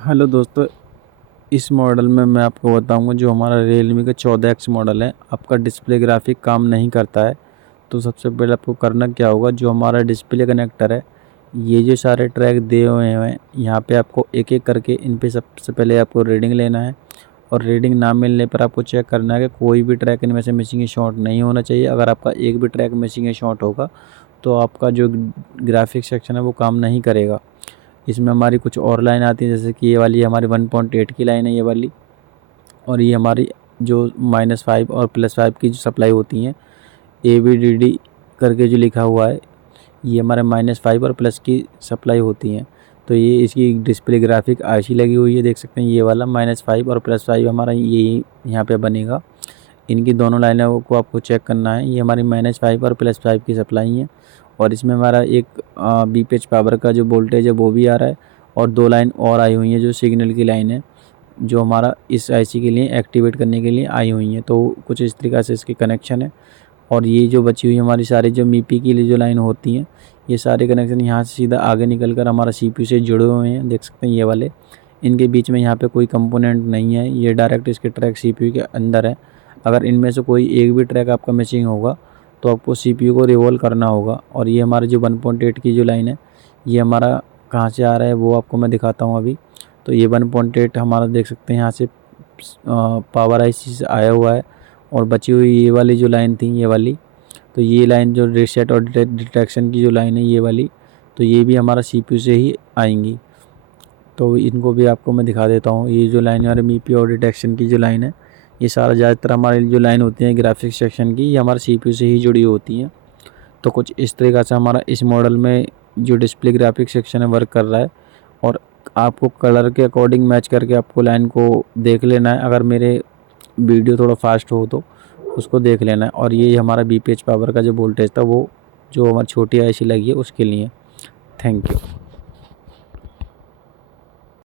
Hello दोस्तों, इस model में मैं आपको बताऊंगा जो हमारा Realme का 14X मॉडल है। आपका डिस्प्ले ग्राफिक काम नहीं करता है तो सबसे पहले आपको करना क्या होगा, जो हमारा डिस्प्ले कनेक्टर है, ये जो सारे ट्रैक दिए हुए हैं यहाँ पे आपको एक एक करके इन पे सबसे पहले आपको रीडिंग लेना है। और रीडिंग ना मिलने पर आपको चेक करना है कि कोई भी ट्रैक इनमें से मिसिंग शॉट नहीं होना चाहिए। अगर आपका एक भी ट्रैक मिसिंग शॉट होगा तो आपका जो ग्राफिक सेक्शन है वो काम नहीं करेगा। इसमें हमारी कुछ और लाइन आती है, जैसे कि ये वाली हमारी 1.8 की लाइन है ये वाली। और ये हमारी जो -5 और +5 की जो सप्लाई होती हैं, ABDD करके जो लिखा हुआ है, ये हमारे -5 और प्लस की सप्लाई होती हैं। तो ये इसकी डिस्प्ले ग्राफिक आईसी लगी हुई है, देख सकते हैं। ये वाला -5 और +5 हमारा ये यहाँ पे बनेगा। इनकी दोनों लाइनों को आपको चेक करना है। ये हमारी -5 और +5 की सप्लाई है। और इसमें हमारा एक बीपीएच पावर का जो वोल्टेज है वो भी आ रहा है। और 2 लाइन और आई हुई हैं जो सिग्नल की लाइन है, जो हमारा इस आईसी के लिए एक्टिवेट करने के लिए आई हुई हैं। तो कुछ इस तरीक़ा से इसके कनेक्शन है। और ये जो बची हुई हमारी सारी जो मीपी की लिए जो लाइन होती हैं, ये सारे कनेक्शन यहाँ से सीधा आगे निकल कर हमारा सीपीयू से जुड़े हुए हैं, देख सकते हैं ये वाले। इनके बीच में यहाँ पे कोई कंपोनेंट नहीं है, ये डायरेक्ट इसके ट्रैक सीपीयू के अंदर है। अगर इनमें से कोई एक भी ट्रैक आपका मिसिंग होगा तो आपको सीपीयू को रिवॉल्व करना होगा। और ये हमारी जो 1.8 की जो लाइन है, ये हमारा कहाँ से आ रहा है वो आपको मैं दिखाता हूँ अभी। तो ये 1.8 हमारा देख सकते हैं यहाँ से पावर आईसी से आया हुआ है। और बची हुई ये वाली जो लाइन थी, ये वाली, तो ये लाइन जो रीसेट और डिटेक्शन की जो लाइन है ये वाली, तो ये भी हमारा सीपीयू से ही आएंगी। तो इनको भी आपको मैं दिखा देता हूँ। ये जो लाइन हमारे मीपी और डिटेक्शन की जो लाइन है, ये सारा ज़्यादातर हमारी जो लाइन होती है ग्राफिक्स सेक्शन की, ये हमारे सीपीयू से ही जुड़ी होती हैं। तो कुछ इस तरीक़ा से हमारा इस मॉडल में जो डिस्प्ले ग्राफिक सेक्शन है वर्क कर रहा है। और आपको कलर के अकॉर्डिंग मैच करके आपको लाइन को देख लेना है। अगर मेरे वीडियो थोड़ा फास्ट हो तो उसको देख लेना है। और ये हमारा बीपीएच पावर का जो वोल्टेज था वो जो हमारी छोटी आईसी लगी है उसके लिए। Thank you.